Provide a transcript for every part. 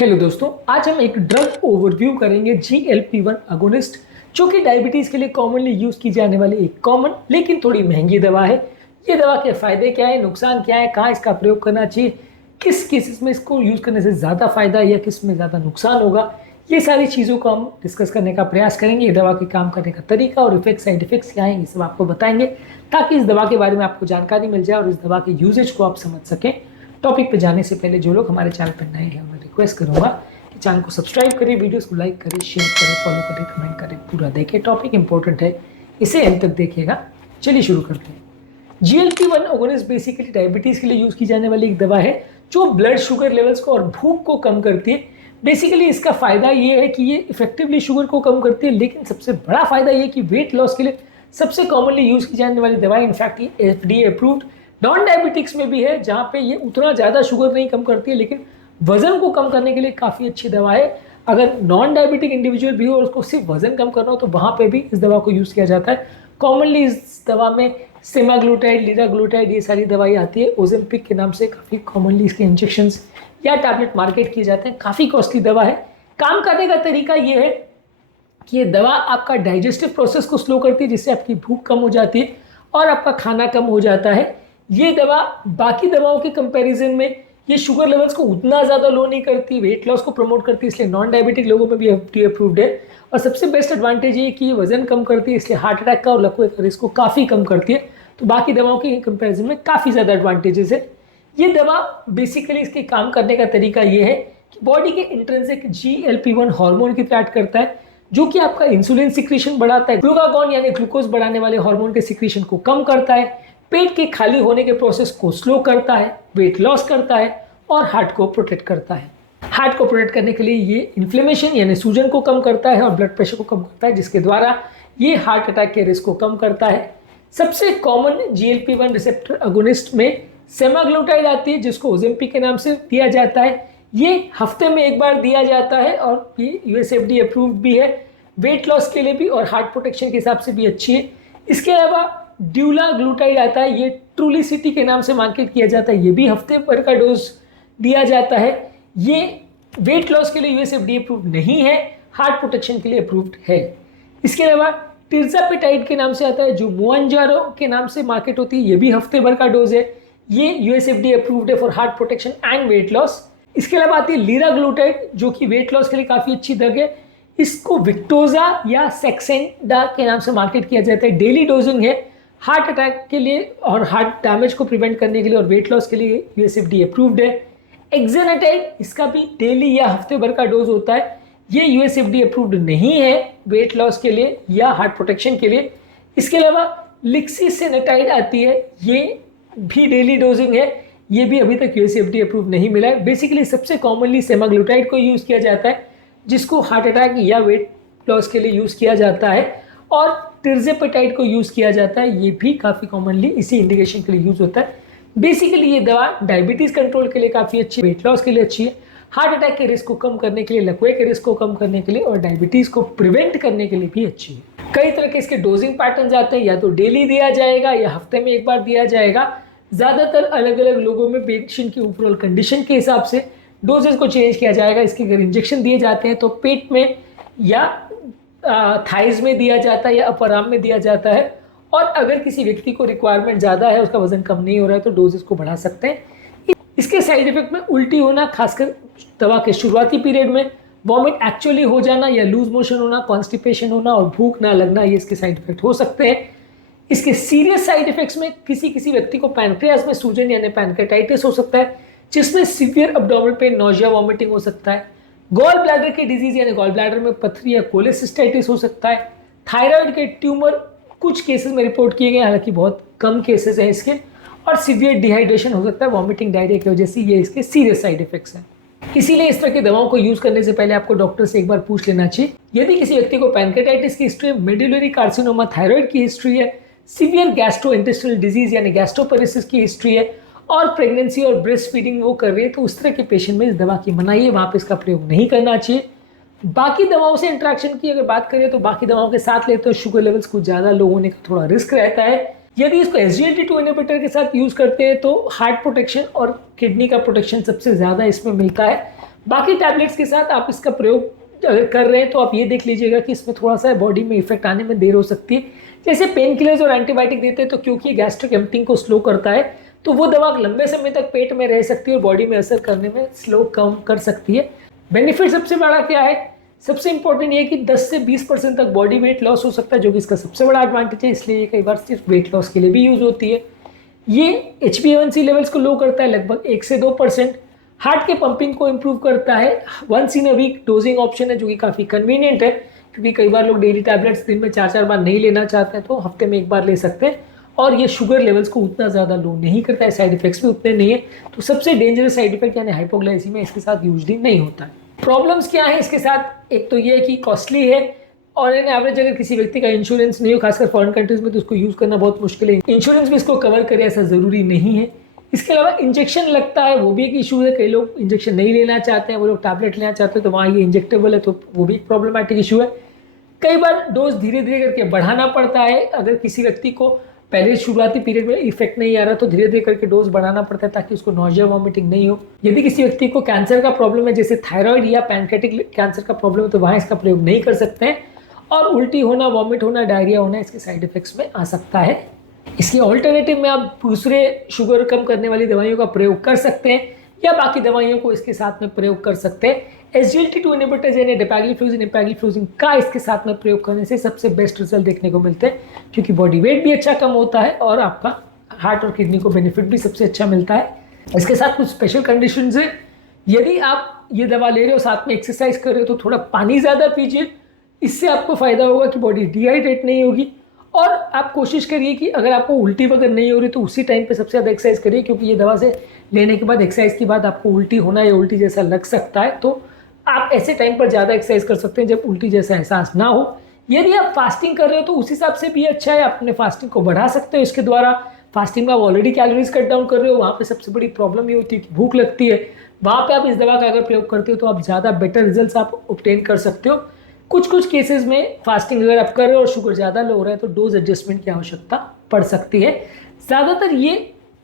Hello दोस्तों, आज हम एक ड्रग ओवरव्यू करेंगे GLP-1 अगोनिस्ट, जो कि डायबिटीज के लिए कॉमनली यूज की जाने वाली एक कॉमन लेकिन थोड़ी महंगी दवा है। ये दवा के फायदे क्या है, नुकसान क्या है, कहाँ इसका प्रयोग करना चाहिए, किस केसेस में इसको यूज करने से ज्यादा फायदा या किस में ज्यादा नुकसान होगा, ये सारी चीजों को हम डिस्कस करने का प्रयास करेंगे। ये दवा के काम करने का तरीका और इफेक्ट, साइड इफेक्ट्स क्या है, ये सब आपको बताएंगे ताकि इस दवा के बारे में आपको जानकारी मिल जाए और इस दवा के यूजेज को आप समझ सकें। टॉपिक पे जाने से पहले जो लोग हमारे चैनल पर नए हैं, मैं रिक्वेस्ट करूंगा कि चैनल को सब्सक्राइब करें, वीडियोस को लाइक करें, शेयर करें, फॉलो करें, कमेंट करें, पूरा देखें। टॉपिक इंपॉर्टेंट है, इसे एंड तक देखिएगा। चलिए शुरू करते हैं। GLP-1 अगोनिस्ट बेसिकली डायबिटीज के लिए यूज की जाने वाली एक दवा है जो ब्लड शुगर लेवल्स को और भूख को कम करती है। बेसिकली इसका फायदा ये है कि ये इफेक्टिवली शुगर को कम करती है, लेकिन सबसे बड़ा फायदा ये कि वेट लॉस के लिए सबसे कॉमनली यूज की जाने वाली दवा, इनफैक्ट ये FDA अप्रूव्ड नॉन डायबिटिक्स में भी है, जहाँ पे ये उतना ज़्यादा शुगर नहीं कम करती है, लेकिन वजन को कम करने के लिए काफ़ी अच्छी दवा है। अगर नॉन डायबिटिक इंडिविजुअल भी हो और उसको सिर्फ वजन कम करना हो तो वहाँ पे भी इस दवा को यूज़ किया जाता है। कॉमनली इस दवा में सेमाग्लूटाइड, लीराग्लूटाइड, ये सारी दवाई आती है। ओजेम्पिक के नाम से काफ़ी कॉमनली इसके इंजेक्शंस या टैबलेट मार्केट किए जाते हैं। काफ़ी कॉस्टली दवा है। काम करने का तरीका ये है कि ये दवा आपका डाइजेस्टिव प्रोसेस को स्लो करती है, जिससे आपकी भूख कम हो जाती है और आपका खाना कम हो जाता है। ये दवा बाकी दवाओं के कंपैरिजन में ये शुगर लेवल्स को उतना ज़्यादा लो नहीं करती, वेट लॉस को प्रमोट करती है, इसलिए नॉन डायबिटिक लोगों में भी FDA अप्रूव्ड है। और सबसे बेस्ट एडवांटेज ये कि ये वजन कम करती है, इसलिए हार्ट अटैक का और लकवे का रिस्क को काफ़ी कम करती है। तो बाकी दवाओं के कंपैरिजन में काफ़ी ज़्यादा एडवांटेजेस है। ये दवा बेसिकली इसके काम करने का तरीका ये है कि बॉडी के इंट्रिंसिक GLP-1 हार्मोन की एक्ट करता है, जो कि आपका इंसुलिन सिक्रीशन बढ़ाता है, ग्लूकागॉन यानी ग्लूकोज बढ़ाने वाले हार्मोन के सिक्रीशन को कम करता है, पेट के खाली होने के प्रोसेस को स्लो करता है, वेट लॉस करता है और हार्ट को प्रोटेक्ट करता है। हार्ट को प्रोटेक्ट करने के लिए ये इन्फ्लेमेशन यानी सूजन को कम करता है और ब्लड प्रेशर को कम करता है, जिसके द्वारा ये हार्ट अटैक के रिस्क को कम करता है। सबसे कॉमन GLP-1 रिसेप्टर अगोनिस्ट में सेमाग्लूटाइड आती है, जिसको ओजेम्पिक के नाम से दिया जाता है। ये हफ्ते में एक बार दिया जाता है और ये US FDA अप्रूव्ड भी है, वेट लॉस के लिए भी और हार्ट प्रोटेक्शन के हिसाब से भी अच्छी है। इसके अलावा ड्यूलाग्लूटाइड आता है, ये ट्रूलिसिटी के नाम से मार्केट किया जाता है, ये भी हफ्ते भर का डोज दिया जाता है। ये वेट लॉस के लिए US FDA अप्रूव्ड नहीं है, हार्ट प्रोटेक्शन के लिए अप्रूव्ड है। इसके अलावा टिर्जापेटाइड के नाम से आता है, जो मोअंजारो के नाम से मार्केट होती है, ये भी हफ्ते भर का डोज है, ये US FDA अप्रूव्ड है for heart protection and weight loss. इसके अलावा आती है लीराग्लूटाइड, जो कि वेट लॉस के लिए काफ़ी अच्छी ड्रग है। इसको विक्टोजा या सेक्सेंडा के नाम से मार्केट किया जाता है, डेली डोजिंग है, हार्ट अटैक के लिए और हार्ट डैमेज को प्रिवेंट करने के लिए और वेट लॉस के लिए US FDA अप्रूव्ड है। एक्सेनाटाइड, इसका भी डेली या हफ्ते भर का डोज होता है, ये US FDA अप्रूव्ड नहीं है वेट लॉस के लिए या हार्ट प्रोटेक्शन के लिए। इसके अलावा लिक्सिसेनाटाइड आती है, ये भी डेली डोजिंग है, ये भी अभी तक US FDA अप्रूव नहीं मिला है। बेसिकली सबसे कॉमनली सेमाग्लूटाइड को यूज़ किया जाता है, जिसको हार्ट अटैक या वेट लॉस के लिए यूज़ किया जाता है, और टिर्जापेटाइड को यूज़ किया जाता है, ये भी काफ़ी कॉमनली इसी इंडिकेशन के लिए यूज़ होता है। बेसिकली ये दवा डायबिटीज़ कंट्रोल के लिए काफ़ी अच्छी है, वेट लॉस के लिए अच्छी है, हार्ट अटैक के रिस्क को कम करने के लिए, लकवे के रिस्क को कम करने के लिए और डायबिटीज़ को प्रिवेंट करने के लिए भी अच्छी है। कई तरह के इसके डोजिंग पैटर्न आते हैं, या तो डेली दिया जाएगा या हफ्ते में एक बार दिया जाएगा। ज़्यादातर अलग अलग लोगों में पेशेंट की ओवरऑल कंडीशन के हिसाब से डोजेस को चेंज किया जाएगा। इसके अगर इंजेक्शन दिए जाते हैं तो पेट में या थाइज में दिया जाता है या अपर आर्म में दिया जाता है, और अगर किसी व्यक्ति को रिक्वायरमेंट ज़्यादा है, उसका वजन कम नहीं हो रहा है, तो डोजेस को बढ़ा सकते हैं। इसके साइड इफेक्ट में उल्टी होना, खासकर दवा के शुरुआती पीरियड में वॉमिट एक्चुअली हो जाना या लूज मोशन होना, कॉन्स्टिपेशन होना और भूख ना लगना, ये इसके साइड इफेक्ट हो सकते हैं। इसके सीरियस साइड इफेक्ट्स में किसी व्यक्ति को पैनक्रियाज में सूजन यानी पैनक्रेटाइटिस हो सकता है, जिसमें severe abdominal pain, nausea, vomiting हो सकता है। गॉल ब्लैडर की डिजीज यानी गॉल ब्लैडर में पथरी या कोलेसिस्टाइटिस हो सकता है। थायराइड के ट्यूमर कुछ केसेस में रिपोर्ट किए गए, हालांकि बहुत कम केसेस हैं इसके। और सीवियर डिहाइड्रेशन हो सकता है वॉमिटिंग, डायरिया की वजह से। ये इसके सीरियस साइड इफेक्ट्स हैं। इसीलिए इस तरह की दवाओं को यूज करने से पहले आपको डॉक्टर से एक बार पूछ लेना चाहिए। यदि किसी व्यक्ति को पैनक्रेटाइटिस की हिस्ट्री है, मेडुलरी कार्सिनोमा, थायराइड की हिस्ट्री है, सीवियर गैस्ट्रोइंटेस्टाइनल डिजीज यानी गैस्ट्रोपेरेसिस की हिस्ट्री है और प्रेगनेंसी और ब्रेस्ट फीडिंग वो कर रही है, तो उस तरह के पेशेंट में इस दवा की मनाही है, वहाँ पे इसका प्रयोग नहीं करना चाहिए। बाकी दवाओं से इंटरेक्शन की अगर बात करें तो बाकी दवाओं के साथ लेते हो शुगर लेवल्स कुछ ज़्यादा लो होने का थोड़ा रिस्क रहता है। यदि इसको SGLT2 इनहिबिटर के साथ यूज़ करते हैं तो हार्ट प्रोटेक्शन और किडनी का प्रोटेक्शन सबसे ज़्यादा इसमें मिलता है। बाकी टैबलेट्स के साथ आप इसका प्रयोग अगर कर रहे हैं तो आप ये देख लीजिएगा कि इसमें थोड़ा सा बॉडी में इफेक्ट आने में देर हो सकती है। जैसे पेन किलर्स और एंटीबायोटिक देते हैं तो क्योंकि ये गैस्ट्रिक एम्पटिंग को स्लो करता है तो वो दवा लंबे समय तक पेट में रह सकती है और बॉडी में असर करने में स्लो कम कर सकती है। बेनिफिट सबसे बड़ा क्या है, सबसे इंपॉर्टेंट ये कि 10 से 20% तक बॉडी वेट लॉस हो सकता है, जो कि इसका सबसे बड़ा एडवांटेज है। इसलिए ये कई बार सिर्फ वेट लॉस के लिए भी यूज होती है। ये HbA1c लेवल्स को लो करता है लगभग 1 से 2%। हार्ट के पंपिंग को इम्प्रूव करता है। Once in a week dosing option है जो कि काफ़ी कन्वीनियंट है, क्योंकि कई बार लोग डेली टैबलेट्स दिन में 4-4 बार नहीं लेना चाहते हैं तो हफ्ते में 1 बार ले सकते हैं। और ये शुगर लेवल्स को उतना ज़्यादा लो नहीं करता है, साइड इफेक्ट्स भी उतने नहीं है। तो सबसे डेंजरस साइड इफेक्ट यानी हाइपोग्लाइसीमिया इसके साथ यूजली नहीं होता है। प्रॉब्लम्स क्या है इसके साथ, एक तो ये है कि कॉस्टली है और इन एवरेज अगर किसी व्यक्ति का इंश्योरेंस नहीं हो, खासकर फॉरेन कंट्रीज में, तो उसको यूज़ करना बहुत मुश्किल है। इंश्योरेंस भी इसको कवर करे ऐसा ज़रूरी नहीं है। इसके अलावा इंजेक्शन लगता है, वो भी एक इशू है। कई लोग इंजेक्शन नहीं लेना चाहते हैं, वो लोग टैबलेट लेना चाहते हैं, तो वहाँ ये इंजेक्टेबल है तो वो भी एक प्रॉब्लमैटिक इशू है। कई बार डोज धीरे धीरे करके बढ़ाना पड़ता है। अगर किसी व्यक्ति को पहले शुरुआती पीरियड में इफेक्ट नहीं आ रहा तो धीरे धीरे करके डोज बढ़ाना पड़ता है ताकि उसको नॉजिया वॉमिटिंग नहीं हो। यदि किसी व्यक्ति को कैंसर का प्रॉब्लम है, जैसे थायराइड या पैनक्रेटिक कैंसर का प्रॉब्लम है, तो वहाँ इसका प्रयोग नहीं कर सकते हैं। और उल्टी होना, वॉमिट होना, डायरिया होना इसके साइड इफेक्ट्स में आ सकता है। इसके ऑल्टरनेटिव में आप दूसरे शुगर कम करने वाली दवाइयों का प्रयोग कर सकते हैं या बाकी दवाइयों को इसके साथ में प्रयोग कर सकते हैं। SGLT2 इनहिबिटर्स यानी डेपाग्लिफ्लोजिन, एपाग्लिफ्लोजिन का इसके साथ में प्रयोग करने से सबसे बेस्ट रिजल्ट देखने को मिलते हैं, क्योंकि बॉडी वेट भी अच्छा कम होता है और आपका हार्ट और किडनी को बेनिफिट भी सबसे अच्छा मिलता है। इसके साथ कुछ स्पेशल कंडीशंस है। यदि आप ये दवा ले रहे हो, साथ में एक्सरसाइज कर रहे हो, तो थोड़ा पानी ज़्यादा पीजिए। इससे आपको फ़ायदा होगा कि बॉडी डिहाइड्रेट नहीं होगी। और आप कोशिश करिए कि अगर आपको उल्टी वगैरह नहीं हो रही तो उसी टाइम पे सबसे ज़्यादा एक्सरसाइज करिए, क्योंकि ये दवा से लेने के बाद एक्सरसाइज के बाद आपको उल्टी होना या उल्टी जैसा लग सकता है। तो आप ऐसे टाइम पर ज़्यादा एक्सरसाइज कर सकते हैं जब उल्टी जैसा एहसास ना हो। यदि आप फास्टिंग कर रहे हो तो उस हिसाब से भी अच्छा है, आप अपने फास्टिंग को बढ़ा सकते हो इसके द्वारा। फास्टिंग में आप ऑलरेडी कैलोरीज कट डाउन कर रहे हो, वहाँ पे सबसे बड़ी प्रॉब्लम ये होती है कि भूख लगती है। वहाँ पे आप इस दवा का अगर प्रयोग करते हो तो आप ज़्यादा बेटर रिजल्ट आप ऑब्टेन कर सकते हो। कुछ केसेस में फास्टिंग अगर आप कर रहे हो और शुगर ज़्यादा लो हो रहा है तो डोज एडजस्टमेंट की आवश्यकता पड़ सकती है। ज़्यादातर ये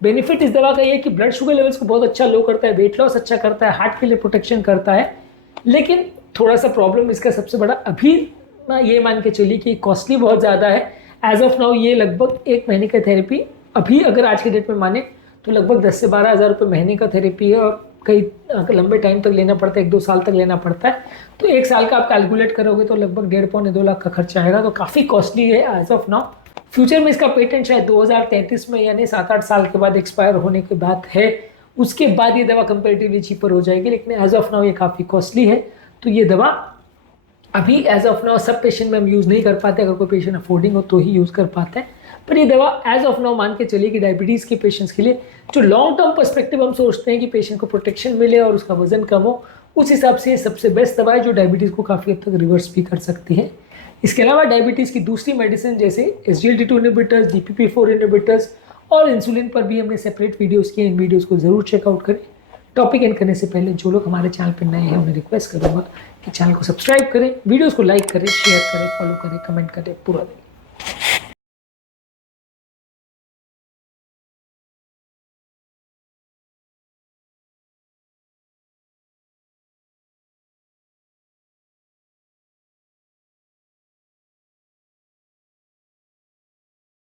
बेनिफिट इस दवा का ये है कि ब्लड शुगर लेवल्स को बहुत अच्छा लो करता है, वेट लॉस अच्छा करता है, हार्ट के लिए प्रोटेक्शन करता है। लेकिन थोड़ा सा प्रॉब्लम इसका सबसे बड़ा अभी ये मान के चलिए कि कॉस्टली बहुत ज़्यादा है। एज ऑफ नाउ ये लगभग 1 महीने का थेरेपी अभी अगर आज के डेट में माने तो लगभग 10 से 12 हज़ार रुपये महीने का थेरेपी है और कई लंबे टाइम तक लेना पड़ता है, 1-2 साल तक लेना पड़ता है। तो 1 साल का आप कैलकुलेट करोगे तो लगभग 1.5-2 लाख का खर्चा आएगा, तो काफ़ी कॉस्टली है एज ऑफ नाउ। फ्यूचर में इसका पेटेंट शायद 2033 में यानी 7-8 साल के बाद एक्सपायर होने की बात है। उसके बाद ये दवा कंपेरेटिवली चीपर हो जाएगी, लेकिन एज ऑफ नाउ ये काफ़ी कॉस्टली है। तो ये दवा अभी एज ऑफ नाउ सब पेशेंट में हम यूज़ नहीं कर पाते, अगर कोई पेशेंट अफोर्डिंग हो तो ही यूज़ कर पाते हैं। पर ये दवा एज ऑफ नाउ मान के चलिए कि डायबिटीज़ के पेशेंट्स के लिए जो लॉन्ग टर्म पर्सपेक्टिव हम सोचते हैं कि पेशेंट को प्रोटेक्शन मिले और उसका वजन कम हो, उस हिसाब से ये सबसे बेस्ट दवा है जो डायबिटीज़ को काफ़ी हद तक रिवर्स भी कर सकती है। इसके अलावा डायबिटीज़ की दूसरी मेडिसिन जैसे SGLT2 इनहिबिटर्स, DPP4 इनहिबिटर्स और इंसुलिन पर भी हमने सेपरेट वीडियोज़ किए। इन वीडियोज़ को ज़रूर चेकआउट करें। टॉपिक एंड करने से पहले जो लोग हमारे चैनल पर नए हैं उन्हें रिक्वेस्ट करूँगा कि चैनल को सब्सक्राइब करें, वीडियोज़ को लाइक करें, शेयर करें, फॉलो करें, कमेंट करें, पूरा दें।